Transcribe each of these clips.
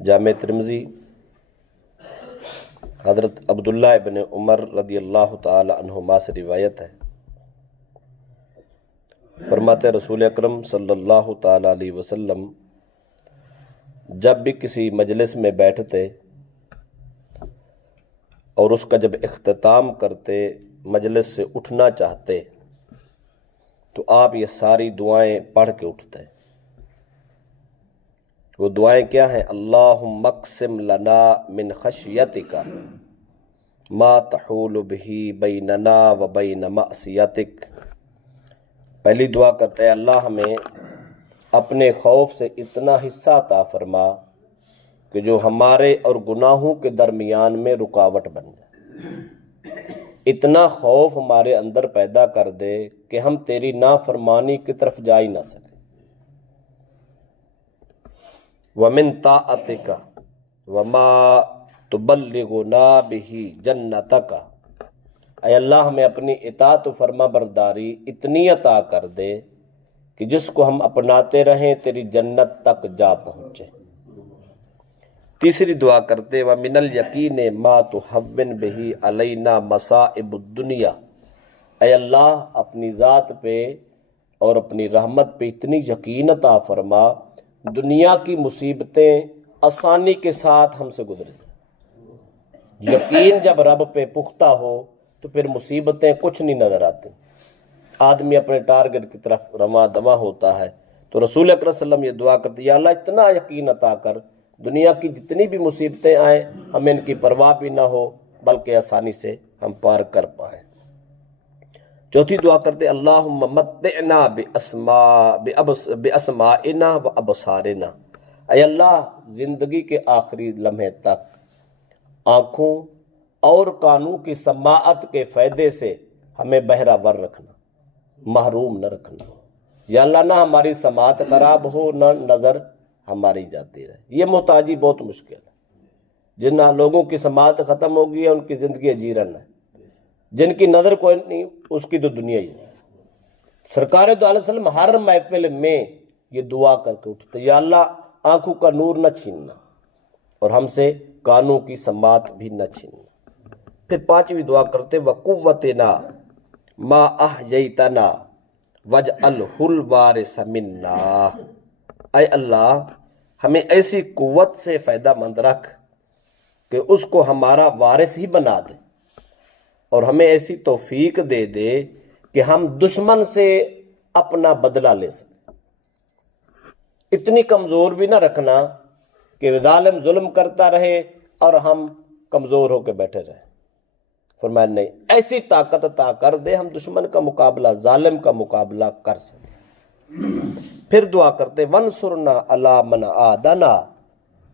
جامع ترمذی حضرت عبداللہ ابن عمر رضی اللہ تعالی عنہما سے روایت ہے، فرماتے رسول اکرم صلی اللہ تعالی علیہ وسلم جب بھی کسی مجلس میں بیٹھتے اور اس کا جب اختتام کرتے، مجلس سے اٹھنا چاہتے، تو آپ یہ ساری دعائیں پڑھ کے اٹھتے۔ وہ دعائیں کیا ہیں؟ اللہم اقسم لنا من خشیتک ما تحول بہ بیننا و بین معصیتک۔ پہلی دعا کرتے ہیں اللہ ہمیں اپنے خوف سے اتنا حصہ عطا فرما کہ جو ہمارے اور گناہوں کے درمیان میں رکاوٹ بن جائے، اتنا خوف ہمارے اندر پیدا کر دے کہ ہم تیری نافرمانی کی طرف جا ہی نہ سکیں۔ وَمِن طَاعَتِكَ وَمَا تُبَلِّغُنَا بِهِ جَنَّتَكَ، اے اللہ ہمیں اپنی اطاعت و فرما برداری اتنی عطا کر دے کہ جس کو ہم اپناتے رہیں تیری جنت تک جا پہنچے۔ تیسری دعا کرتے وَمِنَ الْيَقِينِ مَا تُحَوِّنْ بِهِ عَلَيْنَا مَصَائِبُ الدُّنْيَا، اے اللہ اپنی ذات پہ اور اپنی رحمت پہ اتنی یقین عطا فرما دنیا کی مصیبتیں آسانی کے ساتھ ہم سے گزر جائیں۔ یقین جب رب پہ پختہ ہو تو پھر مصیبتیں کچھ نہیں نظر آتی، آدمی اپنے ٹارگٹ کی طرف رواں دواں ہوتا ہے۔ تو رسول اکرم صلی اللہ علیہ وسلم یہ دعا کرتے یا اللہ اتنا یقین عطا کر دنیا کی جتنی بھی مصیبتیں آئیں ہمیں ان کی پرواہ بھی نہ ہو بلکہ آسانی سے ہم پار کر پائیں۔ چوتھی دعا کرتے اللہم متعنا باسمائنا و ابصارنا، اے اللہ زندگی کے آخری لمحے تک آنکھوں اور کانوں کی سماعت کے فائدے سے ہمیں بہرہ ور رکھنا، محروم نہ رکھنا۔ یا اللہ نہ ہماری سماعت خراب ہو نہ نظر ہماری جاتی رہے۔ یہ محتاجی بہت مشکل ہے، جن لوگوں کی سماعت ختم ہوگی ہے ان کی زندگی اجیرن ہے، جن کی نظر کوئی نہیں اس کی تو دنیا ہی نہیں۔ سرکار دو علیہ وسلم ہر محفل میں یہ دعا کر کے اٹھتے یا اللہ آنکھوں کا نور نہ چھیننا اور ہم سے کانوں کی سماعت بھی نہ چھیننا۔ پھر پانچویں دعا کرتے وَقُوَّتِنَا مَا أَحْيَيْتَنَا وَاجْعَلْهُ الْوَارِثَ مِنَّا، اے اللہ ہمیں ایسی قوت سے فائدہ مند رکھ کہ اس کو ہمارا وارث ہی بنا دے، اور ہمیں ایسی توفیق دے دے کہ ہم دشمن سے اپنا بدلہ لے سکیں۔ اتنی کمزور بھی نہ رکھنا کہ ظالم ظلم کرتا رہے اور ہم کمزور ہو کے بیٹھے رہیں۔ فرمایا نہیں، ایسی طاقت عطا کر دے ہم دشمن کا مقابلہ، ظالم کا مقابلہ کر سکیں۔ پھر دعا کرتے وَانْصُرْنَا عَلَىٰ مَنْ عَادَنَا،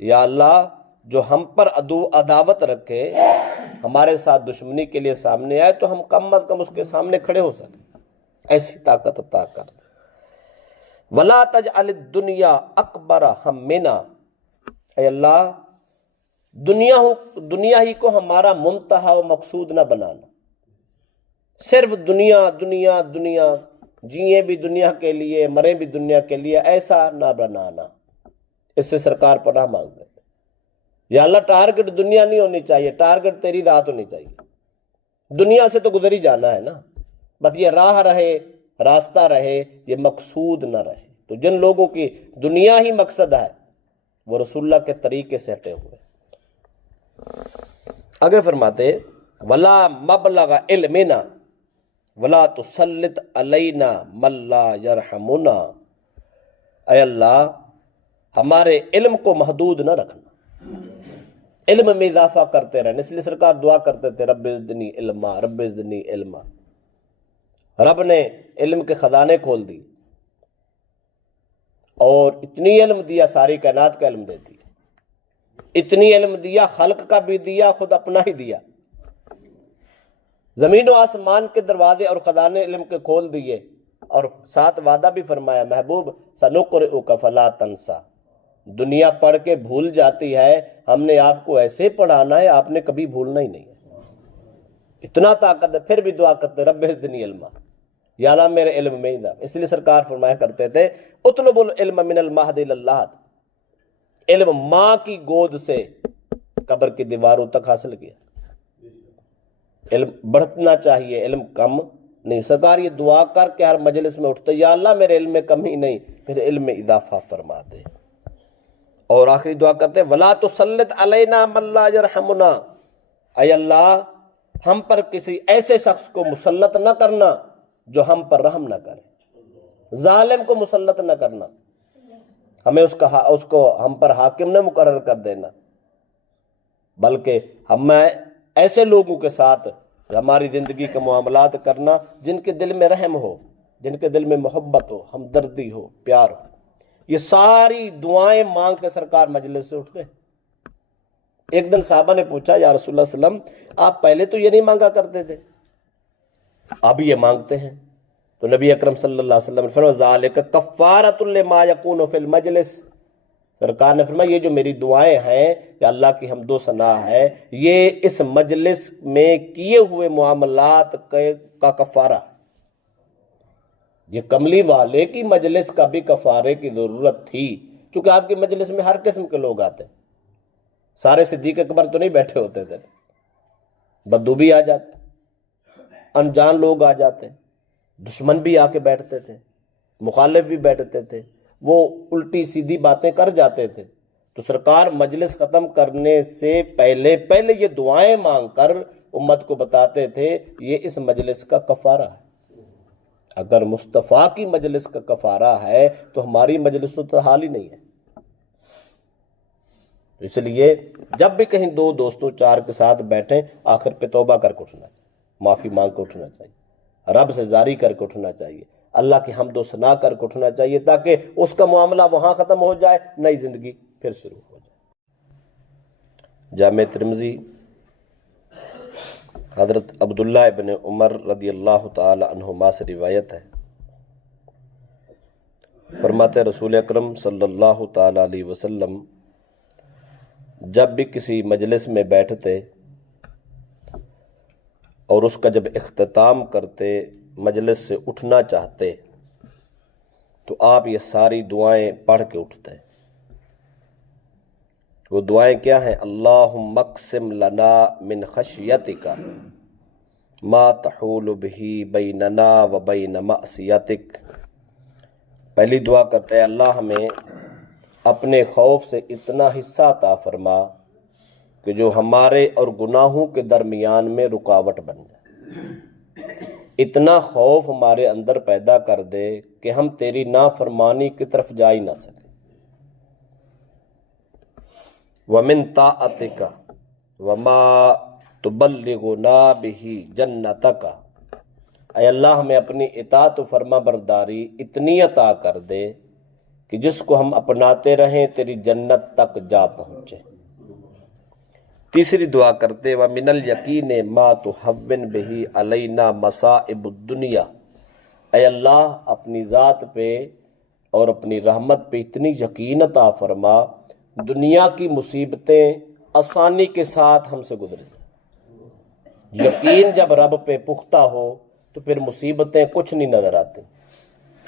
یا اللہ جو ہم پر عداوت رکھے، ہمارے ساتھ دشمنی کے لیے سامنے آئے تو ہم کم از کم اس کے سامنے کھڑے ہو سکیں، ایسی طاقت عطا کر دے۔ وَلَا تَجْعَلِ الدُّنْيَا أَكْبَرَ هَمِّنَا، اے اللہ دنیا ہی کو ہمارا منتہا و مقصود نہ بنانا، صرف دنیا دنیا دنیا، جیئیں بھی دنیا کے لیے مریں بھی دنیا کے لیے، ایسا نہ بنانا۔ اس سے سرکار پناہ مانگ دیتے یا اللہ ٹارگٹ دنیا نہیں ہونی چاہیے، ٹارگٹ تیری ذات ہونی چاہیے۔ دنیا سے تو گزر ہی جانا ہے نا، بس یہ راہ رہے، راستہ رہے، یہ مقصود نہ رہے۔ تو جن لوگوں کی دنیا ہی مقصد ہے وہ رسول اللہ کے طریقے سے ہٹے ہوئے۔ آگے فرماتے وَلَا مَبْلَغَ عِلْمِنَا وَلَا تُسَلِّطْ عَلَيْنَا مَن لَّا يَرْحَمُنَا، اے اللہ ہمارے علم کو محدود نہ رکھنا، علم میں اضافہ کرتے رہنا۔ اس لیے سرکار دعا کرتے تھے رب زدنی علما، رب زدنی علما۔ رب نے علم کے خزانے کھول دی اور اتنی علم دیا، ساری کائنات کا علم دے دیا، اتنی علم دیا خلق کا بھی دیا، خود اپنا ہی دیا۔ زمین و آسمان کے دروازے اور خزانے علم کے کھول دیے، اور ساتھ وعدہ بھی فرمایا محبوب سَنُقْرِئُكَ فَلَا تَنْسَى، دنیا پڑھ کے بھول جاتی ہے، ہم نے آپ کو ایسے پڑھانا ہے آپ نے کبھی بھولنا ہی نہیں ہے۔ اتنا طاقت ہے، پھر بھی دعا کرتے رب زدنی علما، یا اللہ میرے علم میں اضافہ۔ اس لیے سرکار فرمایا کرتے تھے اطلب العلم من المہد الی اللحد، علم ماں کی گود سے قبر کی دیواروں تک حاصل کیا. علم بڑھنا چاہیے، علم کم نہیں. سرکار یہ دعا کر کے ہر مجلس میں اٹھتے، یا اللہ میرے علم میں کمی نہیں، پھر علم میں اضافہ فرما دے. اور آخری دعا کرتے وَلَا تُسَلِّطْ عَلَيْنَا مَن لَّا يَرْحَمُنَا، اے اللہ ہم پر کسی ایسے شخص کو مسلط نہ کرنا جو ہم پر رحم نہ کرے. ظالم کو مسلط نہ کرنا، ہمیں اس کو ہم پر حاکم نہ مقرر کر دینا، بلکہ ہمیں ایسے لوگوں کے ساتھ ہماری زندگی کے معاملات کرنا جن کے دل میں رحم ہو، جن کے دل میں محبت ہو، ہمدردی ہو، پیار ہو. یہ ساری دعائیں مانگ کے سرکار مجلس سے اٹھتے. ایک دن صحابہ نے پوچھا یا رسول اللہ صلی اللہ علیہ وسلم آپ پہلے تو یہ نہیں مانگا کرتے تھے، اب یہ مانگتے ہیں؟ تو نبی اکرم صلی اللہ علیہ وسلم نے فرمایا ذالک کفارۃ لما یکون فی المجلس. سرکار نے فرمایا یہ جو میری دعائیں ہیں یا اللہ کی حمد و ثنا ہے، یہ اس مجلس میں کیے ہوئے معاملات کا کفارہ. یہ کملی والے کی مجلس کا بھی کفارے کی ضرورت تھی، چونکہ آپ کی مجلس میں ہر قسم کے لوگ آتے ہیں. سارے صدیق اکبر تو نہیں بیٹھے ہوتے تھے، بدو بھی آ جاتے، انجان لوگ آ جاتے، دشمن بھی آ کے بیٹھتے تھے، مخالف بھی بیٹھتے تھے، وہ الٹی سیدھی باتیں کر جاتے تھے. تو سرکار مجلس ختم کرنے سے پہلے یہ دعائیں مانگ کر امت کو بتاتے تھے یہ اس مجلس کا کفارہ ہے. اگر مصطفیٰ کی مجلس کا کفارہ ہے تو ہماری مجلس تو حال ہی نہیں ہے. اس لیے جب بھی کہیں دو دوستوں چار کے ساتھ بیٹھیں آخر پہ توبہ کر کے اٹھنا چاہیے، معافی مانگ کے اٹھنا چاہیے، رب سے زاری کر کے اٹھنا چاہیے، اللہ کی حمد و ثنا کر کے اٹھنا چاہیے، تاکہ اس کا معاملہ وہاں ختم ہو جائے، نئی زندگی پھر شروع ہو جائے. جامع ترمذی حضرت عبداللہ ابن عمر رضی اللہ تعالی عنہما سے روایت ہے، فرماتے رسول اکرم صلی اللہ تعالی علیہ وسلم جب بھی کسی مجلس میں بیٹھتے اور اس کا جب اختتام کرتے، مجلس سے اٹھنا چاہتے، تو آپ یہ ساری دعائیں پڑھ کے اٹھتے. وہ دعائیں کیا ہیں؟ اللہم اقسم لنا من خشیتک ما تحول بہ بیننا و بین معصیتک. پہلی دعا کرتے ہیں اللہ ہمیں اپنے خوف سے اتنا حصہ عطا فرما کہ جو ہمارے اور گناہوں کے درمیان میں رکاوٹ بن جائے. اتنا خوف ہمارے اندر پیدا کر دے کہ ہم تیری نافرمانی کی طرف جا ہی نہ سکیں. وَمِن طَاعَتِكَ وَمَا تُبَلِّغُنَا بِهِ جَنَّتَكَ. اے اللہ ہمیں اپنی اطاعت و فرما برداری اتنی عطا کر دے کہ جس کو ہم اپناتے رہیں تیری جنت تک جا پہنچے. تیسری دعا کرتے وَمِنَ الْيَقِينِ مَا تُحَوِّنْ بِهِ عَلَيْنَا مَصَائِبُ الدُّنْيَا. اے اللہ اپنی ذات پہ اور اپنی رحمت پہ اتنی یقین عطا فرما دنیا کی مصیبتیں آسانی کے ساتھ ہم سے گزریں. یقین جب رب پہ پختہ ہو تو پھر مصیبتیں کچھ نہیں نظر آتی،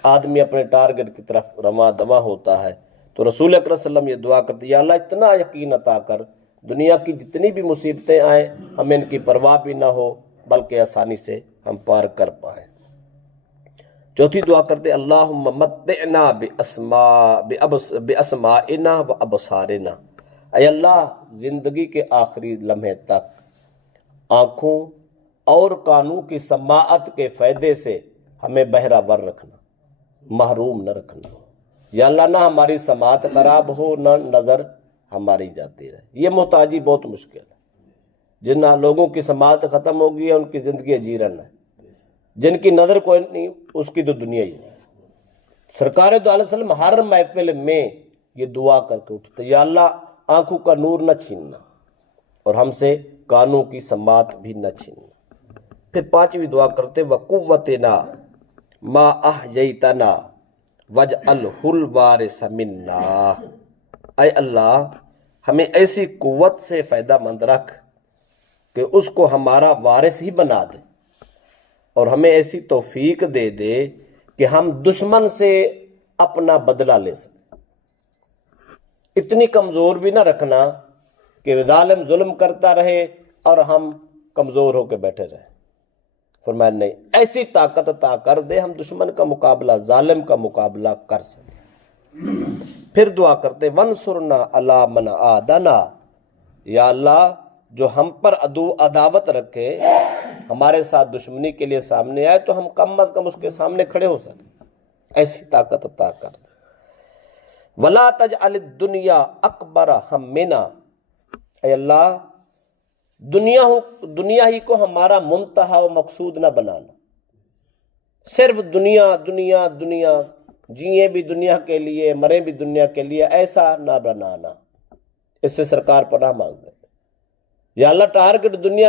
آدمی اپنے ٹارگٹ کی طرف رواں دواں ہوتا ہے. تو رسول اکرم صلی اللہ علیہ وسلم یہ دعا کرتے یا اللہ اتنا یقین عطا کر دنیا کی جتنی بھی مصیبتیں آئیں ہمیں ان کی پرواہ بھی نہ ہو بلکہ آسانی سے ہم پار کر پائیں. چوتھی دعا کرتے اللہم متعنا باسمائنا و ابصارنا. اے اللہ زندگی کے آخری لمحے تک آنکھوں اور کانوں کی سماعت کے فائدے سے ہمیں بہرہ ور رکھنا، محروم نہ رکھنا. یا اللہ نہ ہماری سماعت خراب ہو نہ نظر ہماری جاتی رہے. یہ محتاجی بہت مشکل ہے. جن لوگوں کی سماعت ختم ہو گئی ہے ان کی زندگی اجیرن ہے، جن کی نظر کوئی نہیں اس کی تو دنیا ہی ہے. سرکار دو علیہ وسلم ہر محفل میں یہ دعا کر کے اٹھتے یا اللہ آنکھوں کا نور نہ چھیننا اور ہم سے کانوں کی سماعت بھی نہ چھیننا. پھر پانچویں دعا کرتے وَقُوَّتِنَا مَا أَحْيَيْتَنَا وَاجْعَلْهُ الْوَارِثَ مِنَّا. اے اللہ ہمیں ایسی قوت سے فائدہ مند رکھ کہ اس کو ہمارا وارث ہی بنا دے، اور ہمیں ایسی توفیق دے دے کہ ہم دشمن سے اپنا بدلہ لے سکیں. اتنی کمزور بھی نہ رکھنا کہ ظالم ظلم کرتا رہے اور ہم کمزور ہو کے بیٹھے رہیں۔ فرمایا نہیں، ایسی طاقت عطا کر دے ہم دشمن کا مقابلہ، ظالم کا مقابلہ کر سکیں۔ پھر دعا کرتے وَانْصُرْنَا عَلَىٰ مَنْ عَادَانَا، یا اللہ جو ہم پر عداوت رکھے، ہمارے ساتھ دشمنی کے لیے سامنے آئے تو ہم کم از کم اس کے سامنے کھڑے ہو سکیں، ایسی طاقت عطا کر دے۔ وَلَا تَجْعَلِ الدُّنْيَا أَكْبَرَ هَمِّنَا، اے اللہ دنیا ہی کو ہمارا منتہا و مقصود نہ بنانا، صرف دنیا دنیا دنیا، جیے بھی دنیا کے لیے مرے بھی دنیا کے لیے، ایسا نہ بنانا۔ اس سے سرکار پناہ مانگتے، یا اللہ ٹارگٹ دنیا